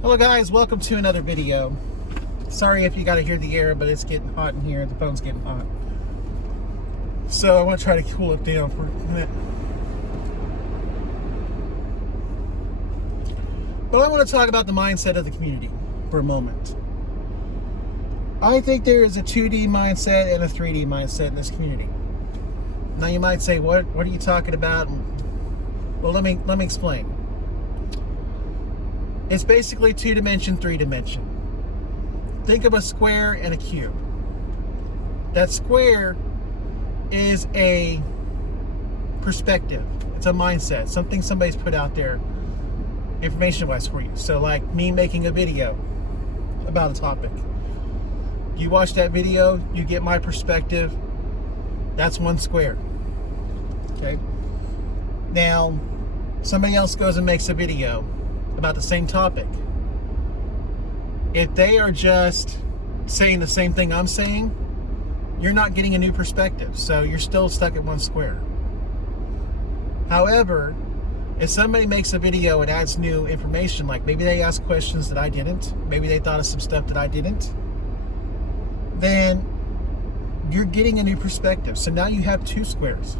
Hello guys, welcome to another video. Sorry if you gotta hear the air, but it's getting hot in here. The phone's getting hot. So I want to try to cool it down for a minute. But I want to talk about the mindset of the community for a moment. I think there is a 2D mindset and a 3D mindset in this community. Now you might say, what are you talking about? Well, let me explain. It's basically 2-dimension, 3-dimension. Think of a square and a cube. That square is a perspective. It's a mindset, something somebody's put out there information-wise for you. So like me making a video about a topic. You watch that video, you get my perspective. That's one square. Okay? Now, somebody else goes and makes a video about the same topic. If they are just saying the same thing I'm saying, you're not getting a new perspective, so you're still stuck at one square. However, if somebody makes a video and adds new information, like maybe they ask questions that I didn't, maybe they thought of some stuff that I didn't, then you're getting a new perspective. So now you have two squares.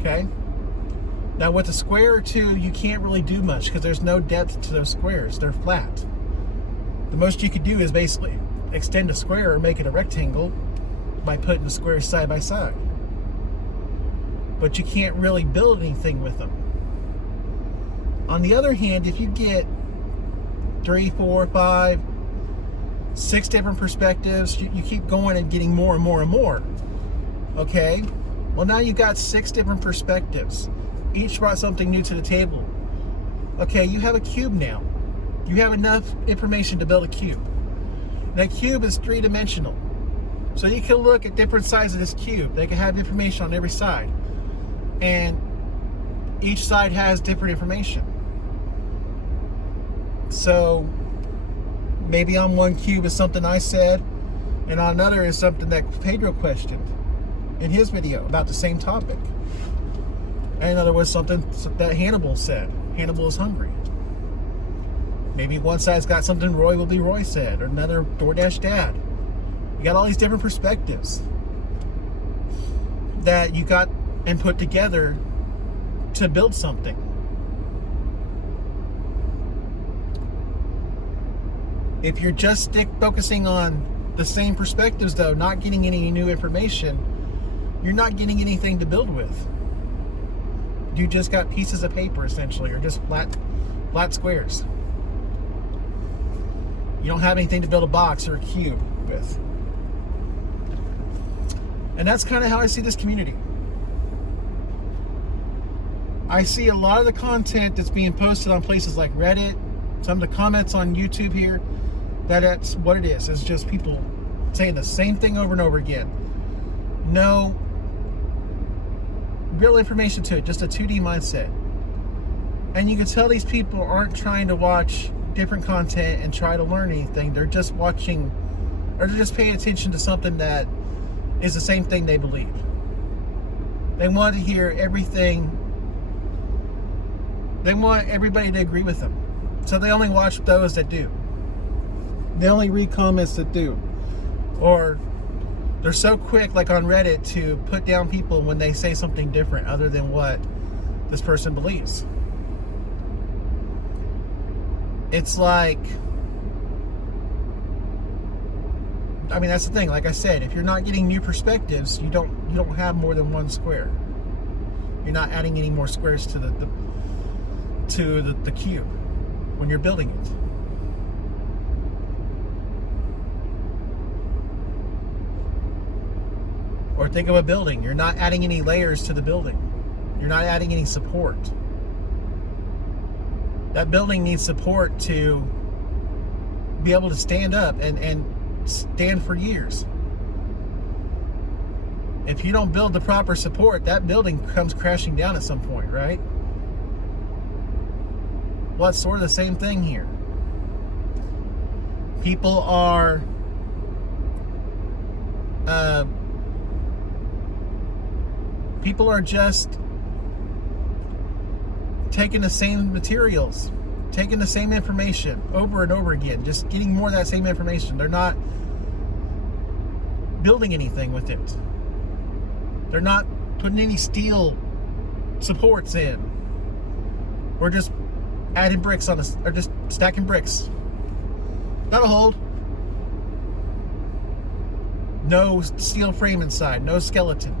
Okay? Now with a square or two, you can't really do much because there's no depth to those squares. They're flat. The most you could do is basically extend a square or make it a rectangle by putting the squares side by side. But you can't really build anything with them. On the other hand, if you get 3, 4, 5, 6 different perspectives, you keep going and getting more and more and more. Okay? Well, now you've got 6 different perspectives. Each brought something new to the table. Okay, you have a cube now. You have enough information to build a cube. That cube is 3-dimensional. So you can look at different sides of this cube. They can have information on every side. And each side has different information. So maybe on one cube is something I said, and on another is something that Pedro questioned in his video about the same topic. And another was something that Hannibal said. Hannibal is hungry. Maybe one side's got something Roy said, or another DoorDash dad. You got all these different perspectives that you got and put together to build something. If you're just focusing on the same perspectives though, not getting any new information, you're not getting anything to build with. You just got pieces of paper essentially, or just flat squares. You don't have anything to build a box or a cube with. And that's kind of how I see this community. I see a lot of the content that's being posted on places like Reddit, some of the comments on YouTube here, that's what it is. It's just people saying the same thing over and over again. No real information to it, just a 2D mindset. And you can tell these people aren't trying to watch different content and try to learn anything. They're just watching, or they're just paying attention to something that is the same thing they believe. They want to hear everything. They want everybody to agree with them. So they only watch those that do. They only read comments that do. Or they're so quick, like on Reddit, to put down people when they say something different other than what this person believes. It's like, I mean, that's the thing. Like I said, if you're not getting new perspectives, you don't have more than one square. You're not adding any more squares to the cube when you're building it. Or think of a building. You're not adding any layers to the building. You're not adding any support. That building needs support to be able to stand up and stand for years. If you don't build the proper support, that building comes crashing down at some point, right? Well, it's sort of the same thing here. People are just taking the same materials taking the same information over and over again, just getting more of that same information. They're not building anything with it. They're not putting any steel supports in. We're just adding bricks on this, or just stacking bricks. Not a hold. No steel frame inside, no skeleton.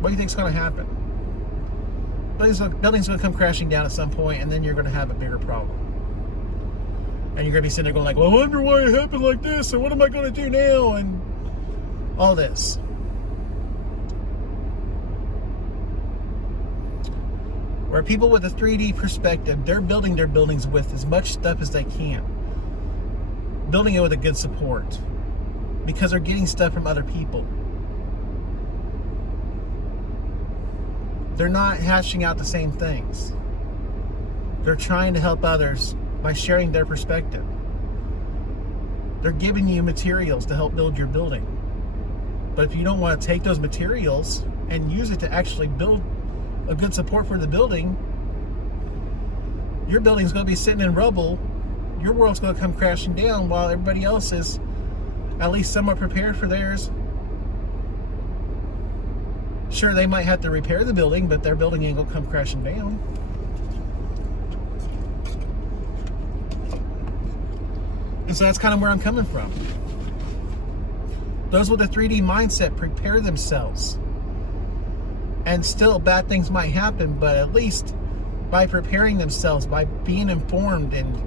What do you think's going to happen? Building's going to come crashing down at some point, and then you're going to have a bigger problem. And you're going to be sitting there going like, well, I wonder why it happened like this, and what am I going to do now, and all this. Where people with a 3D perspective, they're building their buildings with as much stuff as they can. Building it with a good support. Because they're getting stuff from other people. They're not hashing out the same things. They're trying to help others by sharing their perspective. They're giving you materials to help build your building. But if you don't want to take those materials and use it to actually build a good support for the building, your building's going to be sitting in rubble. Your world's going to come crashing down while everybody else is at least somewhat prepared for theirs. Sure, they might have to repair the building, but their building ain't going to come crashing down. And so that's kind of where I'm coming from. Those with a 3D mindset prepare themselves. And still, bad things might happen, but at least by preparing themselves, by being informed and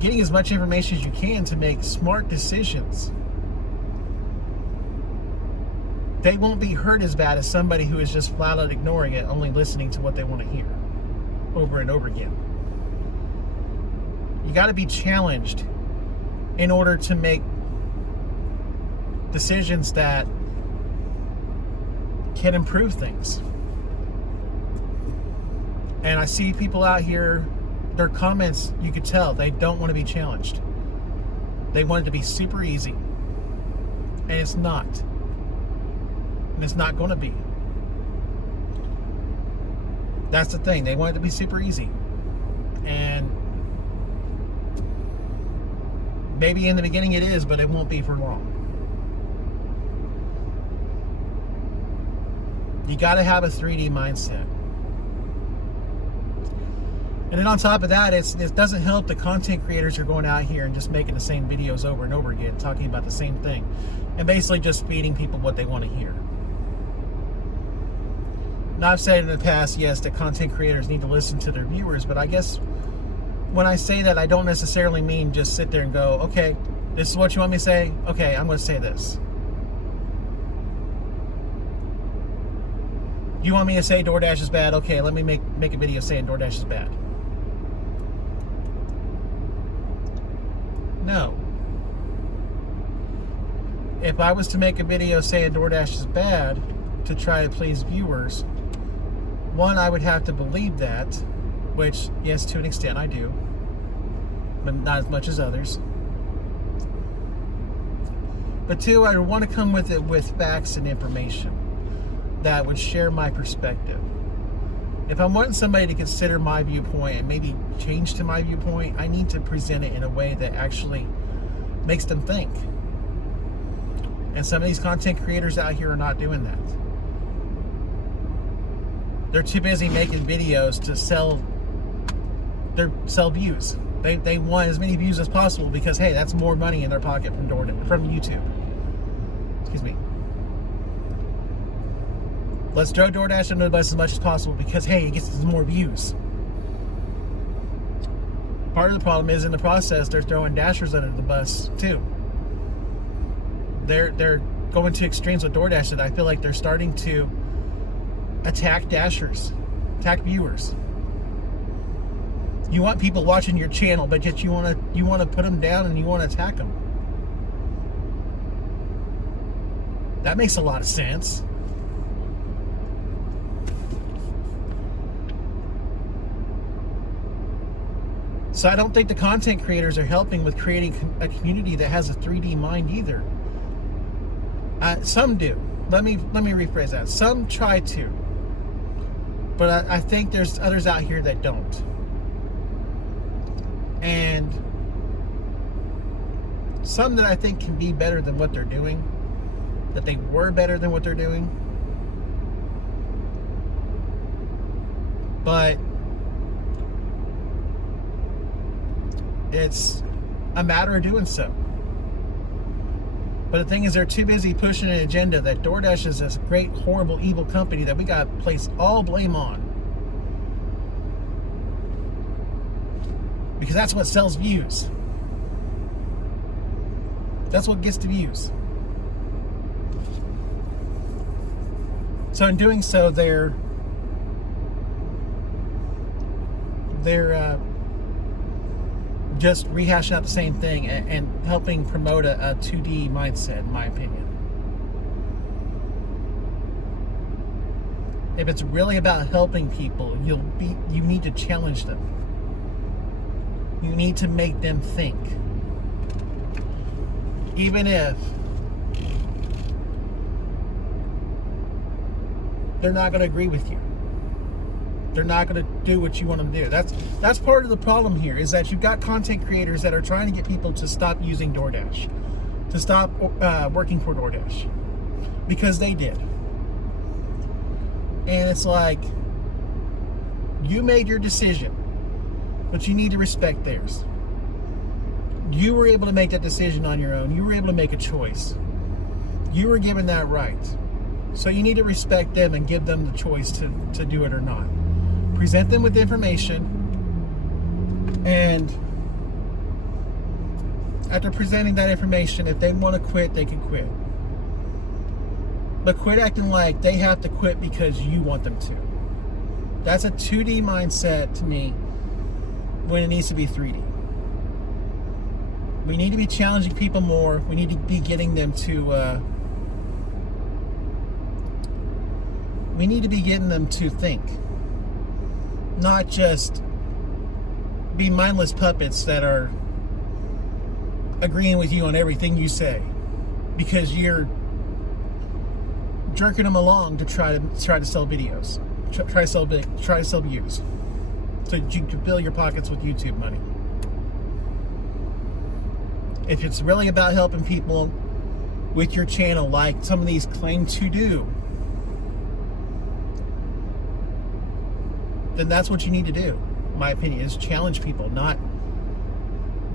getting as much information as you can to make smart decisions, they won't be hurt as bad as somebody who is just flat out ignoring it, only listening to what they want to hear over and over again. You got to be challenged in order to make decisions that can improve things. And I see people out here, their comments, you could tell they don't want to be challenged. They want it to be super easy. And it's not. And it's not going to be. That's the thing. They want it to be super easy. And maybe in the beginning it is, but it won't be for long. You got to have a 3D mindset. And then on top of that, it doesn't help the content creators are going out here and just making the same videos over and over again, talking about the same thing, and basically just feeding people what they want to hear. Now, I've said in the past, yes, that content creators need to listen to their viewers, but I guess when I say that, I don't necessarily mean just sit there and go, okay, this is what you want me to say? Okay, I'm going to say this. You want me to say DoorDash is bad? Okay, let me make a video saying DoorDash is bad. No. If I was to make a video saying DoorDash is bad to try to please viewers, one, I would have to believe that, which, yes, to an extent I do, but not as much as others. But two, I would want to come with it with facts and information that would share my perspective. If I'm wanting somebody to consider my viewpoint and maybe change to my viewpoint, I need to present it in a way that actually makes them think. And some of these content creators out here are not doing that. They're too busy making videos to sell views. They want as many views as possible because, hey, that's more money in their pocket from YouTube. Excuse me. Let's throw DoorDash under the bus as much as possible because, hey, it gets us more views. Part of the problem is in the process, they're throwing Dashers under the bus too. They're going to extremes with DoorDash that I feel like they're starting to attack Dashers, attack viewers. You want people watching your channel, but yet you want to put them down and you want to attack them. That makes a lot of sense. So I don't think the content creators are helping with creating a community that has a 3D mind either. Some do. Let me rephrase that. Some try to. But I think there's others out here that don't. And some that I think can be better than what they're doing, that they were better than what they're doing. But it's a matter of doing so. But the thing is, they're too busy pushing an agenda that DoorDash is this great, horrible, evil company that we got to place all blame on. Because that's what sells views. That's what gets the views. So in doing so, they're just rehashing out the same thing and helping promote a 2D mindset, in my opinion. If it's really about helping people, you need to challenge them. You need to make them think. Even if they're not going to agree with you. They're not going to do what you want them to do. That's part of the problem here, is that you've got content creators that are trying to get people to stop using DoorDash, to stop working for DoorDash, because they did. And it's like, you made your decision, but you need to respect theirs. You were able to make that decision on your own. You were able to make a choice. You were given that right. So you need to respect them and give them the choice to do it or not. Present them with information, and after presenting that information, if they want to quit, they can quit. But quit acting like they have to quit because you want them to. That's a 2D mindset to me when it needs to be 3D. We need to be challenging people more. We need to be getting them to think. Not just be mindless puppets that are agreeing with you on everything you say because you're jerking them along to try to sell videos, try to sell views, so you can fill your pockets with YouTube money. If it's really about helping people with your channel, like some of these claim to do, then that's what you need to do, in my opinion, is challenge people, not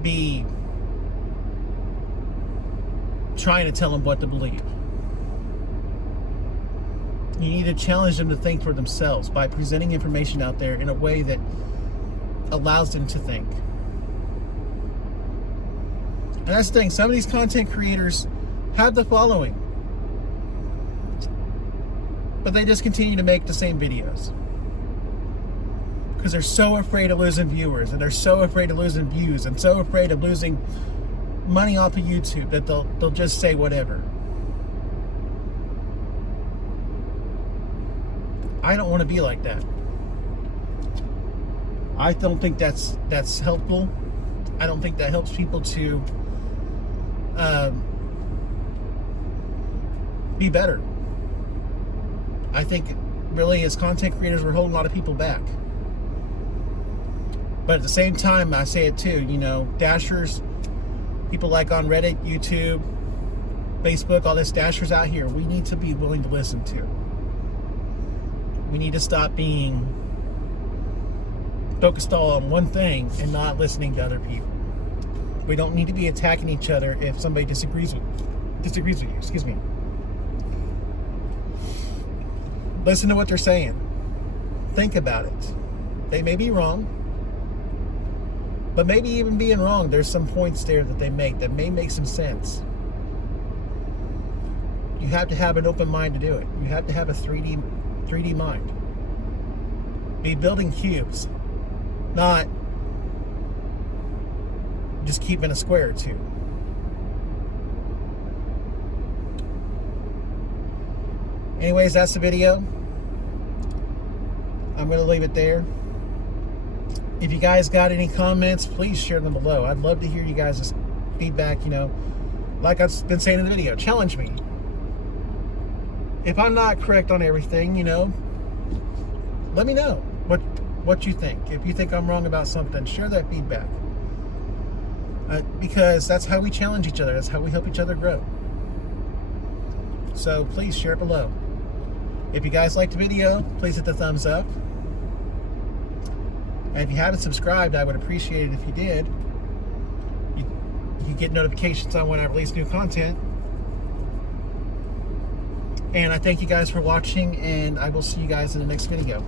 be trying to tell them what to believe. You need to challenge them to think for themselves by presenting information out there in a way that allows them to think. And that's the thing, some of these content creators have the following, but they just continue to make the same videos because they're so afraid of losing viewers, and they're so afraid of losing views, and so afraid of losing money off of YouTube that they'll just say whatever. I don't want to be like that. I don't think that's helpful. I don't think that helps people to be better. I think really, as content creators, we're holding a lot of people back. But at the same time, I say it too, Dashers, people like on Reddit, YouTube, Facebook, all this Dashers out here, we need to be willing to listen to. We need to stop being focused all on one thing and not listening to other people. We don't need to be attacking each other if somebody disagrees with you. Excuse me. Listen to what they're saying. Think about it. They may be wrong, but maybe even being wrong, there's some points there that they make that may make some sense. You have to have an open mind to do it. You have to have a 3D mind. Be building cubes, not just keeping a square or two. Anyways, that's the video. I'm going to leave it there. If you guys got any comments, please share them below. I'd love to hear you guys' feedback, like I've been saying in the video, challenge me. If I'm not correct on everything, let me know what you think. If you think I'm wrong about something, share that feedback. Because that's how we challenge each other. That's how we help each other grow. So please share it below. If you guys liked the video, please hit the thumbs up. And if you haven't subscribed, I would appreciate it if you did. You get notifications on when I release new content. And I thank you guys for watching, and I will see you guys in the next video.